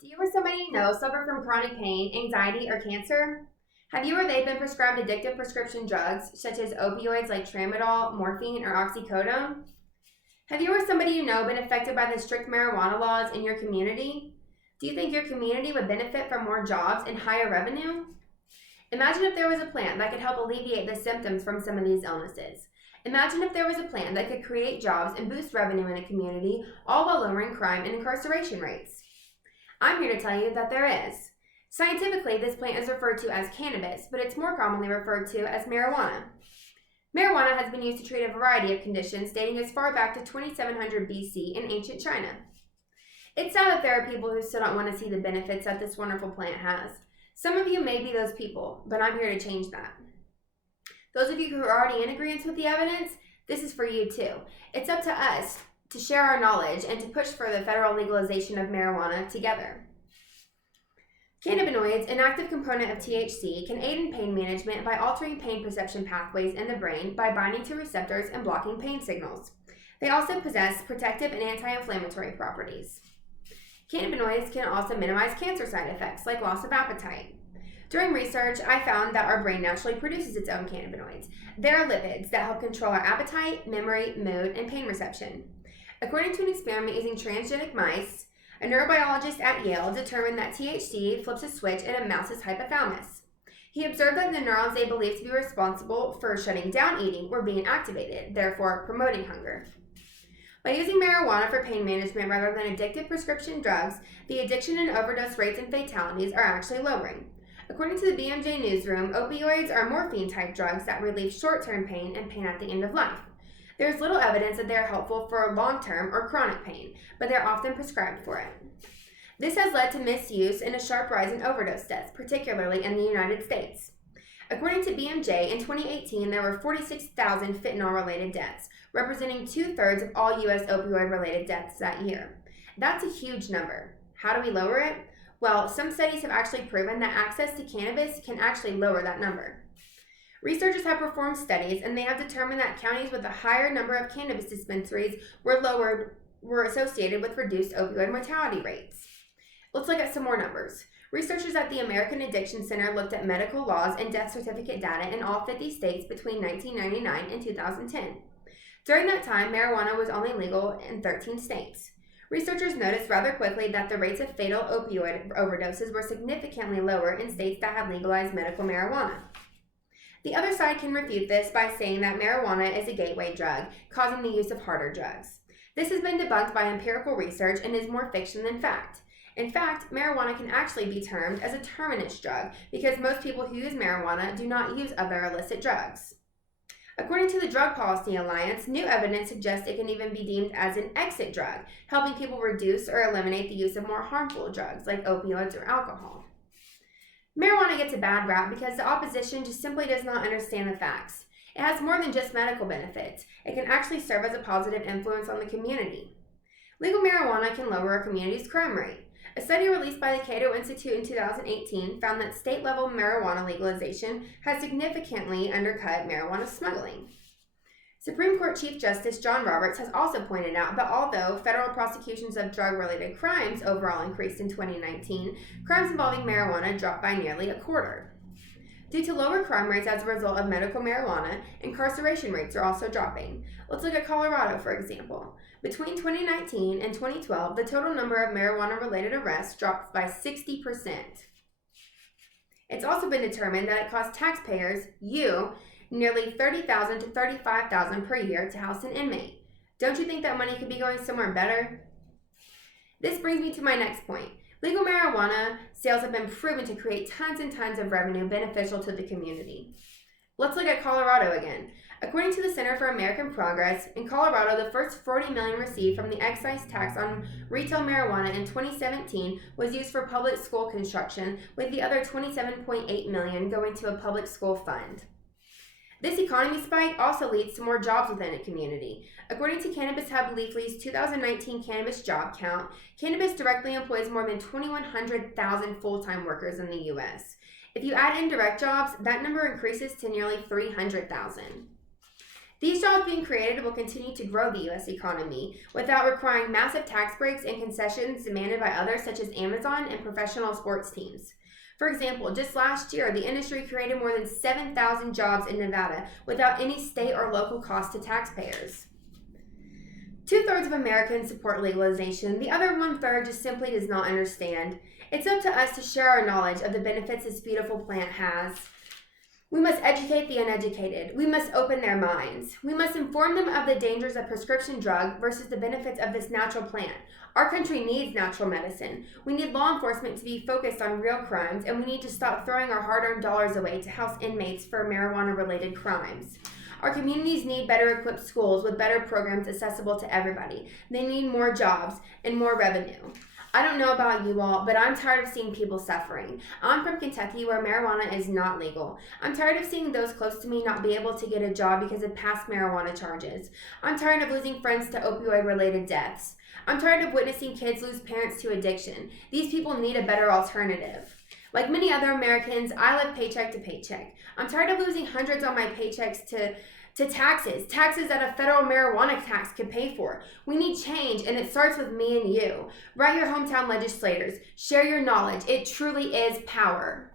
Do you or somebody you know suffer from chronic pain, anxiety, or cancer? Have you or they been prescribed addictive prescription drugs such as opioids like tramadol, morphine, or oxycodone? Have you or somebody you know been affected by the strict marijuana laws in your community? Do you think your community would benefit from more jobs and higher revenue? Imagine if there was a plan that could help alleviate the symptoms from some of these illnesses. Imagine if there was a plan that could create jobs and boost revenue in a community, all while lowering crime and incarceration rates. I'm here to tell you that there is. Scientifically, this plant is referred to as cannabis, but it's more commonly referred to as marijuana. Marijuana has been used to treat a variety of conditions dating as far back to 2700 BC in ancient China. It's sad that there are people who still don't want to see the benefits that this wonderful plant has. Some of you may be those people, but I'm here to change that. Those of you who are already in agreement with the evidence, this is for you too. It's up to us to share our knowledge and to push for the federal legalization of marijuana together. Cannabinoids, an active component of THC, can aid in pain management by altering pain perception pathways in the brain by binding to receptors and blocking pain signals. They also possess protective and anti-inflammatory properties. Cannabinoids can also minimize cancer side effects like loss of appetite. During research, I found that our brain naturally produces its own cannabinoids. They are lipids that help control our appetite, memory, mood, and pain reception. According to an experiment using transgenic mice, a neurobiologist at Yale determined that THC flips a switch in a mouse's hypothalamus. He observed that the neurons they believed to be responsible for shutting down eating were being activated, therefore promoting hunger. By using marijuana for pain management rather than addictive prescription drugs, the addiction and overdose rates and fatalities are actually lowering. According to the BMJ Newsroom, opioids are morphine-type drugs that relieve short-term pain and pain at the end of life. There is little evidence that they are helpful for long-term or chronic pain, but they are often prescribed for it. This has led to misuse and a sharp rise in overdose deaths, particularly in the United States. According to BMJ, in 2018, there were 46,000 fentanyl-related deaths, representing 2/3 of all U.S. opioid-related deaths that year. That's a huge number. How do we lower it? Well, some studies have actually proven that access to cannabis can actually lower that number. Researchers have performed studies, and they have determined that counties with a higher number of cannabis dispensaries were associated with reduced opioid mortality rates. Let's look at some more numbers. Researchers at the American Addiction Center looked at medical laws and death certificate data in all 50 states between 1999 and 2010. During that time, marijuana was only legal in 13 states. Researchers noticed rather quickly that the rates of fatal opioid overdoses were significantly lower in states that had legalized medical marijuana. The other side can refute this by saying that marijuana is a gateway drug, causing the use of harder drugs. This has been debunked by empirical research and is more fiction than fact. In fact, marijuana can actually be termed as a terminus drug because most people who use marijuana do not use other illicit drugs. According to the Drug Policy Alliance, new evidence suggests it can even be deemed as an exit drug, helping people reduce or eliminate the use of more harmful drugs like opioids or alcohol. Marijuana gets a bad rap because the opposition just simply does not understand the facts. It has more than just medical benefits. It can actually serve as a positive influence on the community. Legal marijuana can lower a community's crime rate. A study released by the Cato Institute in 2018 found that state-level marijuana legalization has significantly undercut marijuana smuggling. Supreme Court Chief Justice John Roberts has also pointed out that although federal prosecutions of drug-related crimes overall increased in 2019, crimes involving marijuana dropped by nearly a quarter. Due to lower crime rates as a result of medical marijuana, incarceration rates are also dropping. Let's look at Colorado, for example. Between 2019 and 2012, the total number of marijuana-related arrests dropped by 60%. It's also been determined that it costs taxpayers, nearly $30,000 to $35,000 per year to house an inmate. Don't you think that money could be going somewhere better? This brings me to my next point. Legal marijuana sales have been proven to create tons and tons of revenue beneficial to the community. Let's look at Colorado again. According to the Center for American Progress, in Colorado, the first $40 million received from the excise tax on retail marijuana in 2017 was used for public school construction, with the other $27.8 million going to a public school fund. This economy spike also leads to more jobs within a community. According to Cannabis Hub Leafly's 2019 cannabis job count, cannabis directly employs more than 2,100,000 full-time workers in the U.S. If you add indirect jobs, that number increases to nearly 300,000. These jobs being created will continue to grow the U.S. economy without requiring massive tax breaks and concessions demanded by others such as Amazon and professional sports teams. For example, just last year, the industry created more than 7,000 jobs in Nevada without any state or local cost to taxpayers. 2/3 of Americans support legalization. The other 1/3 just simply does not understand. It's up to us to share our knowledge of the benefits this beautiful plant has. We must educate the uneducated. We must open their minds. We must inform them of the dangers of prescription drug versus the benefits of this natural plant. Our country needs natural medicine. We need law enforcement to be focused on real crimes, and we need to stop throwing our hard-earned dollars away to house inmates for marijuana-related crimes. Our communities need better equipped schools with better programs accessible to everybody. They need more jobs and more revenue. I don't know about you all, but I'm tired of seeing people suffering. I'm from Kentucky, where marijuana is not legal. I'm tired of seeing those close to me not be able to get a job because of past marijuana charges. I'm tired of losing friends to opioid-related deaths. I'm tired of witnessing kids lose parents to addiction. These people need a better alternative. Like many other Americans, I live paycheck to paycheck. I'm tired of losing hundreds on my paychecks to taxes that a federal marijuana tax could pay for. We need change, and it starts with me and you. Write your hometown legislators. Share your knowledge. It truly is power.